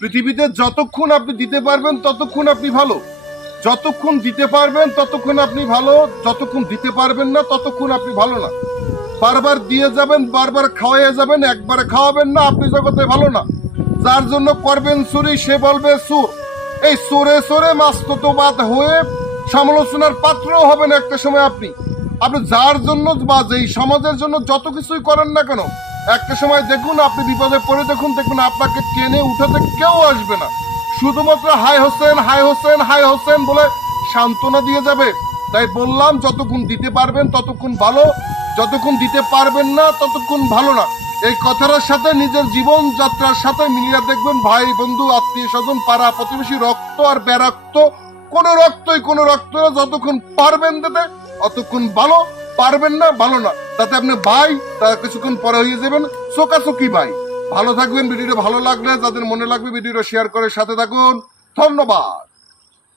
পৃথিবীতে যতক্ষণ আপনি দিতে পারবেন ততক্ষণ আপনি ভালো, যতক্ষণ দিতে পারবেন ততক্ষণ আপনি ভালো, যতক্ষণ দিতে পারবেন না ততক্ষণ আপনি ভালো না। বারবার দিয়ে যাবেন, বারবার খাওয়াইয়া যাবেন, একবারে খাওয়াবেন না, আপনি জগতে ভালো না। যার জন্য করবেন চুরি সে বলবে চোর। এই চোরে চোরে মাস্তবাদ হয়ে সমালোচনার পাত্রও হবেন একটা সময় আপনি। আপনি যার জন্য বা যেই সমাজের জন্য যত কিছুই করেন না কেন, একটা সময় দেখুন আপনি বিপদে পড়ে দেখবেন আপনাকে টেনে উঠাতে কেউ আসবে না, শুধুমাত্র হাই হোসেন হাই হোসেন হাই হোসেন বলে সান্ত্বনা দিয়ে যাবে। তাই বললাম যতক্ষণ দিতে পারবেন ততক্ষণ ভালো, যতক্ষণ দিতে পারবেন না ততক্ষণ ভালো না। এই কথাটার সাথে নিজের জীবন যাত্রার সাথে মিলিয়ে দেখবেন ভাই বন্ধু আত্মীয় স্বজন পাড়া প্রতিবেশী রক্ত আর বেরক্ত কোনো রক্ত যতক্ষণ পারবেন দিতে অতক্ষণ ভালো, পারবেন না ভালো না। তাতে আপনি ভাই তা কিছুক্ষণ পরে হয়ে যাবেন চোকাচোকি ভাই। ভালো থাকবেন। ভিডিওটা ভালো লাগলে যাদের মনে লাগবে ভিডিওটা শেয়ার করে সাথে থাকুন। ধন্যবাদ।